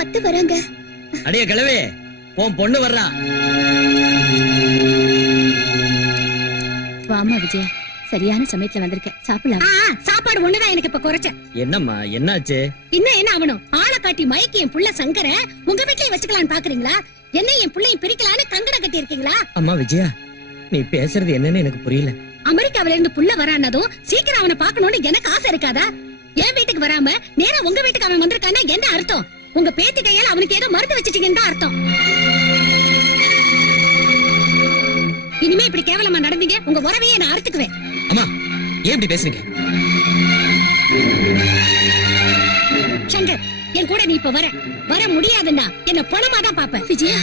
அத்தை வராங்க. அடைய கிழவே உன் பொண்ணு வர்றான் வாமா விஜய் சரியான சமயத்துல வந்திருக்க. சாப்பிடலாம். சாப்பாடு ஒண்ணுதான் எனக்கு இப்ப குறைச்ச. என்னம்மா என்னாச்சு? இன்னும் என்ன ஆகணும்? ஆளை காட்டி மயக்கி என் புள்ள சங்கர உங்க வீட்லயும் வச்சுக்கலாம்னு பாக்குறீங்களா? என்ன என் புள்ளையும் பிரிக்கலான்னு கங்கட கட்டி இருக்கீங்களா அம்மா விஜயா நீ பேசுறது என்னன்னு எனக்கு புரியல. அமெரிக்காவில இருந்து புள்ள வரானதும் சீக்கிரம் அவனை பார்க்கணும்னு எனக்கு ஆசை இருக்காதா? என் வீட்டுக்கு வராம நேரா உங்க வீட்டுக்கு அவன் வந்திருக்கான்னா என்ன அர்த்தம்? உங்க பேத்தி கையால அவனுக்கு ஏதோ மருந்து வச்சிட்டீங்கன்னு தான் அர்த்தம். இனிமே இப்படி கேவலமா நடந்தீங்க உங்க உறவையே நான் அறுத்துக்குவேன். அம்மா ஏன் இப்படி பேசுறீங்க? சங்கர் என் கூட நீ இப்ப வர. வர முடியாதுன்னா என்ன பணமா தான் பாப்ப விஜயா.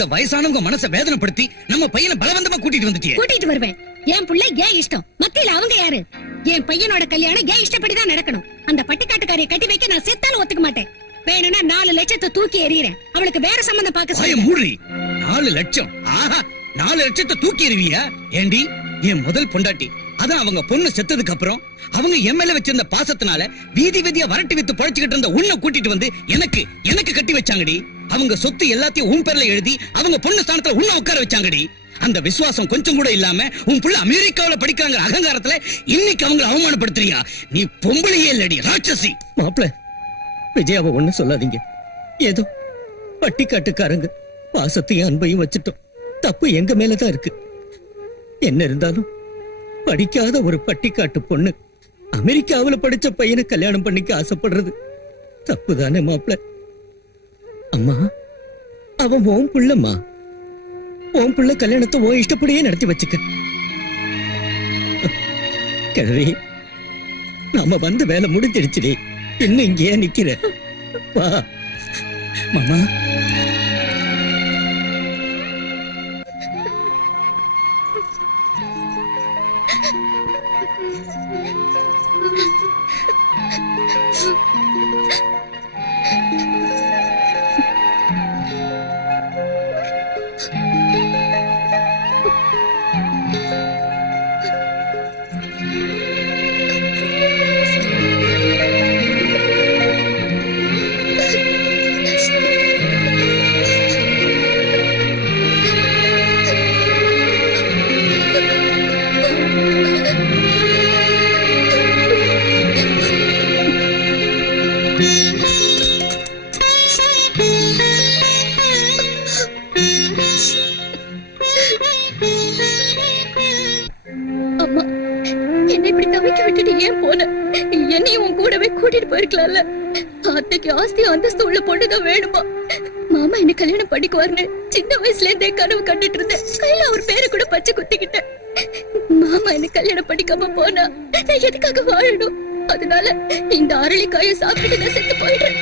அந்த வயசானவங்க மனச வேதனைப்படுத்தி நம்ம பையனை பலவந்தமா கூட்டிட்டு வந்துட்டியே. கூட்டிட்டு வருவேன். என் புள்ள ஏன் இஷ்டம். மத்தியில அவங்க யாரு? என் பையனோட கல்யாணம் ஏன் இஷ்டப்படிதான் நடக்கணும். அந்த பட்டிக்காட்டுக்காரைய கட்டி வைக்க நான் செத்தாலும் ஒத்துக்க மாட்டேன். வேணும்னா நாலு லட்சத்தை தூக்கி எறியறேன். அவளுக்கு வேற சம்பந்தம் பார்க்க சொல்லுங்க. மூடி நாலு லட்சம். ஆஹா நாலு லட்சத்தை தூக்கி எறிவியா? ஏண்டி என் முதல் பொண்டாட்டி. அதான் அவங்க பொண்ணு செத்ததுக்கு அப்புறம் அவங்க எம்எல்ஏ வச்சிருந்த பாசத்தினால வீதி வீதியா வரட்டி வித்து பழச்சுக்கிட்டு இருந்த உன்னை கூட்டிட்டு வந்து எனக்கு எனக்கு கட்டி வச்சாங்கடி. அவங்க சொத்து எல்லாத்தையும் உன் பேர்ல எழுதி அவங்க பொண்ணு ஸ்தானத்துல உன்னை உட்கார வச்சாங்கடி. அந்த விசுவாசம் கொஞ்சம் கூட இல்லாம உன் புள்ள அமெரிக்காவில படிக்கிறாங்க அகங்காரத்துல இன்னைக்கு அவங்கள அவமானப்படுத்துறியா நீ பொம்பளையே இல்லடி ராட்சசி. மாப்பிள விஜயாவை ஒண்ணு சொல்லாதீங்க. ஏதோ பட்டிக்காட்டுக்காரங்க பாசத்தையும் அன்பையும் வச்சுட்டோம். தப்பு எங்க மேலதான் இருக்கு. என்ன இருந்தாலும் படிக்காத ஒரு பட்டிக்காட்டு பொண்ணு. அமெரிக்காவுல படிச்ச பையனை கல்யாணம் பண்ணிக்க ஆசைப்படுறது. தப்புதானே மாப்பிள்ள அம்மா அவன் ஓம் புள்ளம்மா. ஓம் புள்ள கல்யாணத்தை ஓ இஷ்டப்படியே நடத்தி வச்சுக்க. கிழவி நாம வந்து வேலை முடிஞ்சிடுச்சுடி. இன்னும் இங்கேயே நிக்கிற. வா. மாமா. என்ன சின்ன வயசுல இருந்தே கனவு கண்டுட்டு இருந்தேன். கையில அவர் பேரு கூட பச்சை குத்திக்கிட்டேன் மாமா என்ன கல்யாணம் பண்ணிக்காம போனா நான் எதுக்காக வாழணும்? அதனால இந்த அரளிக்காய சாப்பிட்டு நான் செத்து போயிடுறேன்.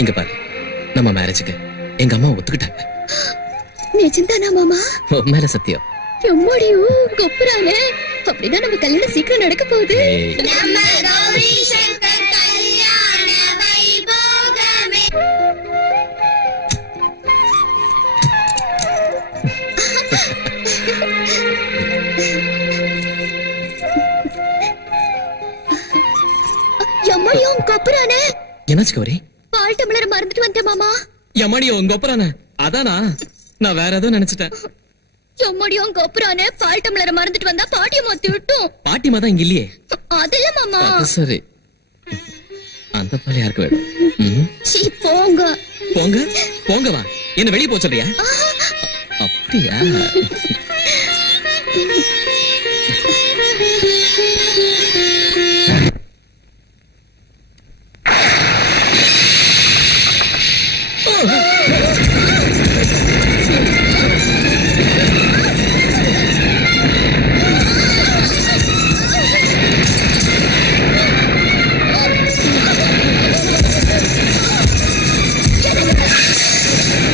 இங்க பாரு. நம்ம மேரேஜுக்கு எங்க அம்மா ஒத்துக்கிட்டாங்க. நிஜம்தானா மாமா? உன் மேல சத்தியம். எம்மாடியோ கொப்புறானே அப்படின்னா நம்ம கல்யாணம் சீக்கிரம் நடக்க போகுது. என்னாச்சு கௌரி பால் டம்ளர் மறந்துட்டு வந்தேன் மாமா. எம்மாடி உங்க ஒப்பறானே? அதானா? நான் வேற ஏதோ நினைச்சிட்டேன். எம்மாடியோ கொப்புறானே பால் டம்ளர் மறந்துட்டு வந்தா பாட்டியை மாத்தி விட்டும். பாட்டிமா தான் இங்க இல்லையே? அதில்ல மாமா. அது சரி. அந்த பால் யாருக்கு வேணும்? சீ போங்க. போங்க போங்க வா. என்ன வெளிய போக சொல்றியா? அப்படியா? Gracias.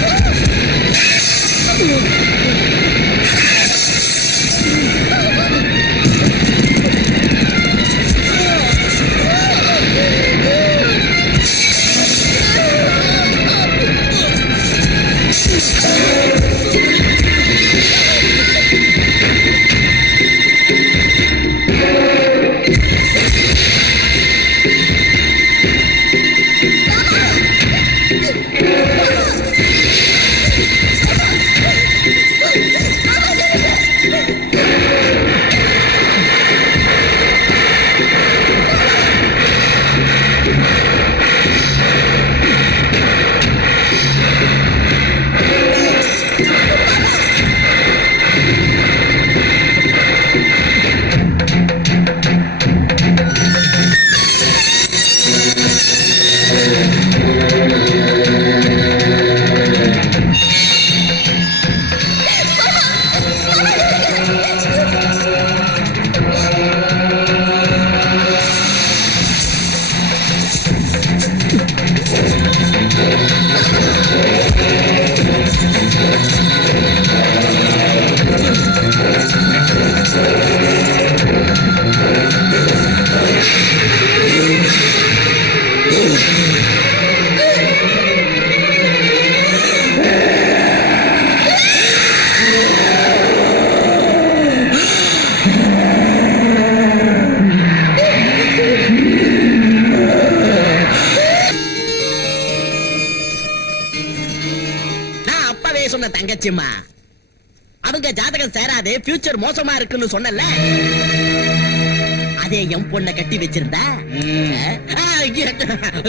சொன்ன தங்கச்சிம்மா. அவங்க ஜாதகம் சேராது ஃபியூச்சர் மோசமா இருக்குன்னு சொன்னல அதே என் பொண்ண கட்டி வச்சிருந்தா? ஆ, ஐயா,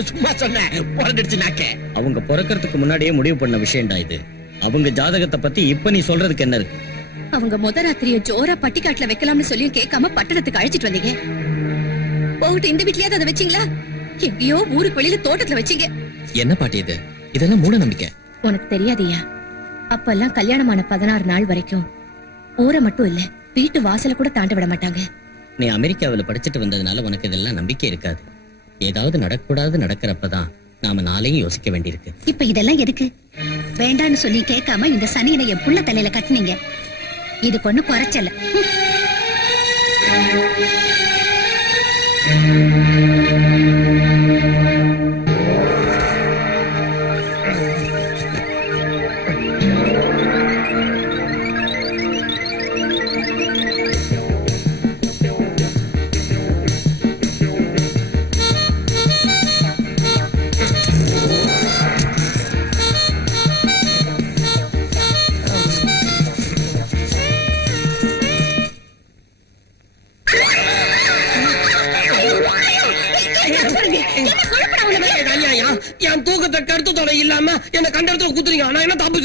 சும்மா சொன்னேன் பிறந்துடுச்சு நாக்க. அவங்க பிறக்கறதுக்கு முன்னாடியே முடிவு பண்ண விஷயம்டா இது. அவங்க ஜாதகத்தை பத்தி இப்ப நீ சொல்றதுக்கு என்ன இருக்கு? அவங்க முத ராத்திரிய ஜோரா பட்டிக்காட்டுல வைக்கலாம்னு சொல்லியும் கேட்காம பட்டணத்துக்கு அழைச்சிட்டு வந்தீங்க. போகட்டும் இந்த வீட்லயாவது அதை வச்சீங்களா? எங்கேயோ ஊருக்கு வெளியில தோட்டத்துல வச்சீங்க. என்ன பாட்டி இது? இதெல்லாம் மூட நம்பிக்கை. உனக்கு தெரியாதியா? அப்பெல்லாம் கல்யாணமான பதினாறு நாள் வரைக்கும். ஊரை மட்டும் இல்ல வீட்டு வாசல கூட தாண்ட விட மாட்டாங்க. நீ அமெரிக்காவுல படிச்சுட்டு வந்ததுனால உனக்கு இதெல்லாம் நம்பிக்கை இருக்காது. ஏதாவது நடக்கூடாது நடக்கிறப்பதான் நாம நாளையும் யோசிக்க வேண்டியிருக்கு. இப்ப இதெல்லாம் எதுக்கு? வேண்டான்னு சொல்லி கேட்காம இந்த சனியனை என் புள்ள தலையில கட்டுனீங்க. இது பொண்ணு குறைச்சல.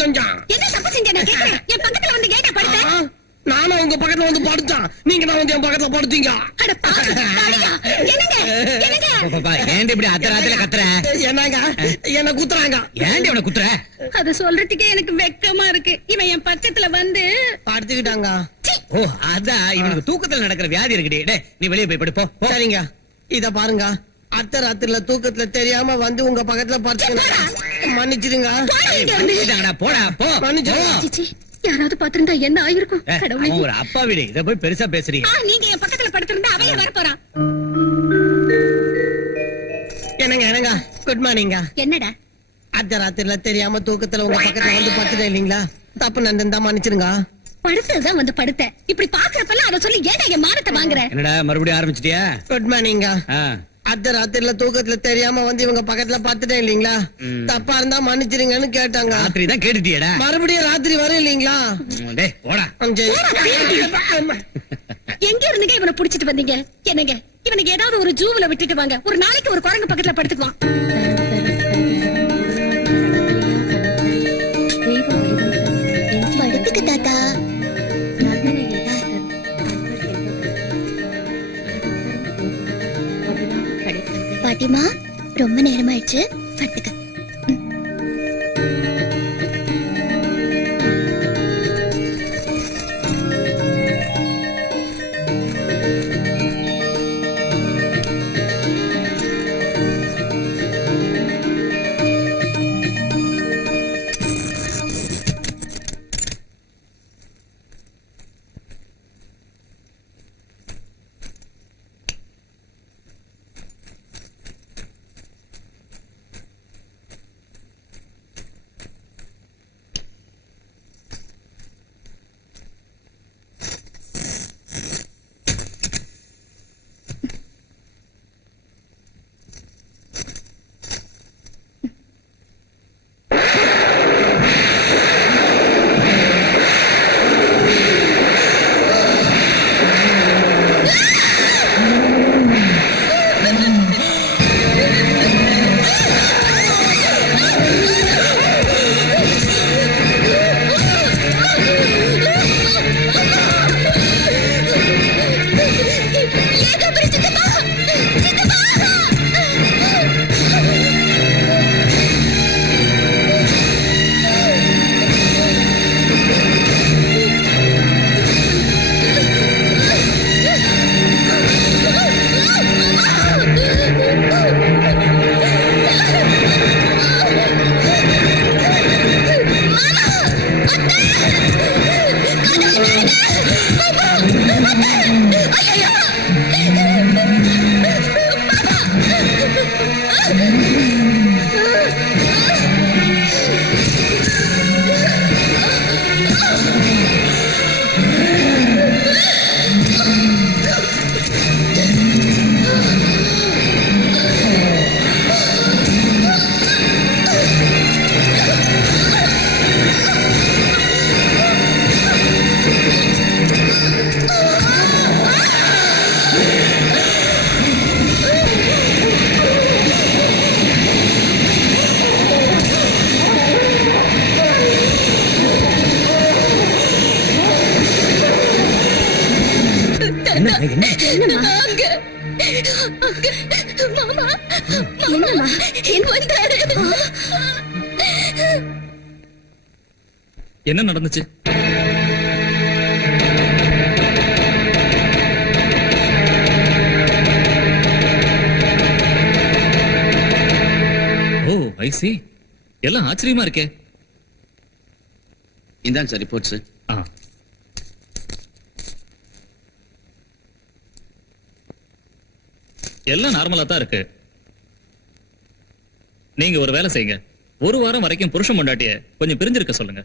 நான் என்ன தப்பு செஞ்சேன். என்ன தப்பு செஞ்ச நான் கேக்குறேன் என் பக்கத்துல வந்து கேட்ட படுத்த ஆ, நானும் உங்க பக்கத்துல வந்து படுத்தேன் நீங்க வந்து என் பக்கத்துல படுத்தீங்க. இப்படி அத்தராத்துல கத்துற? என்னங்க? என்ன குத்துறாங்க. ஏன்டி அவனை குத்துற? அத சொல்றதுக்கே எனக்கு வெக்கமா இருக்கு. இவன் என் பக்கத்துல வந்து படுத்துக்கிட்டாங்க. ஓ அதான் இவனுக்கு தூக்கத்துல நடக்கிற வியாதி இருக்குடி. டேய் நீ வெளியே போய் படு போ போ. சரிங்க. இத பாருங்க. அர்த்த ராத்திரில தூக்கத்துல தெரியாம வந்து உங்க பக்கத்துல படுத்துக்கணும் மன்னிச்சிடுங்க. மன்னிச்சுட்டாங்கடா, போடா போ. சிச்சி யாராவது பாத்திருந்தா என்ன ஆயிருக்கும்? கடவுளே. ஒரு அப்பா வீடு. இத போய் பெருசா பேசுறீங்க. நீங்க என் பக்கத்துல படுத்திருந்தா அவைய வர போறான் என்னங்க என்னங்க? குட் மார்னிங்க என்னடா? அர்த்த ராத்திரில தெரியாம தூக்கத்துல உங்க பக்கத்துல வந்து படுத்துட்டேன் இல்லீங்களா? தப்பு நடந்திருந்தா மன்னிச்சிடுங்க. படுத்ததுதான் வந்து படுத்த. இப்படி பாக்குறப்பெல்லாம் அத சொல்லி ஏடா என் மானத்தை வாங்குற என்னடா மறுபடியும் ஆரம்பிச்சிட்டியா? குட் மார்னிங்க ஆ. அர்த்த ராத்திரில தூக்கத்துல தெரியாம வந்து இவங்க பக்கத்துல படுத்துட்டேன் இல்லீங்களா? தப்பா இருந்தா மன்னிச்சிடுங்கன்னு கேட்டாங்க. ராத்திரி தான் கேட்டுட்டியடா. மறுபடியும் ராத்திரி வரும் இல்லீங்களா? டேய் போடா. எங்க இருந்துங்க இவனை புடிச்சிட்டு வந்தீங்க? என்னங்க? இவனுக்கு ஏதாவது ஒரு ஜூவுல விட்டுட்டு வாங்க. ஒரு நாளைக்கு ஒரு குரங்கு பக்கத்துல படுத்துக்குவான். பாட்டிமா ரொம்ப நேரமாயிடுச்சு. பட்டுக்க என்ன நடந்துச்சு? ஓ ஐ see. எல்லாம் ஆச்சரியமா இருக்கே. இந்தாங்க சார் ரிப்போர்ட்ஸ் ஆ. எல்லாம் நார்மலா தான் இருக்கு. நீங்க ஒரு வேலை செய்யுங்க. ஒரு வாரம் வரைக்கும் புருஷன் பொண்டாட்டிய கொஞ்சம் பிரிஞ்சிருக்க சொல்லுங்க.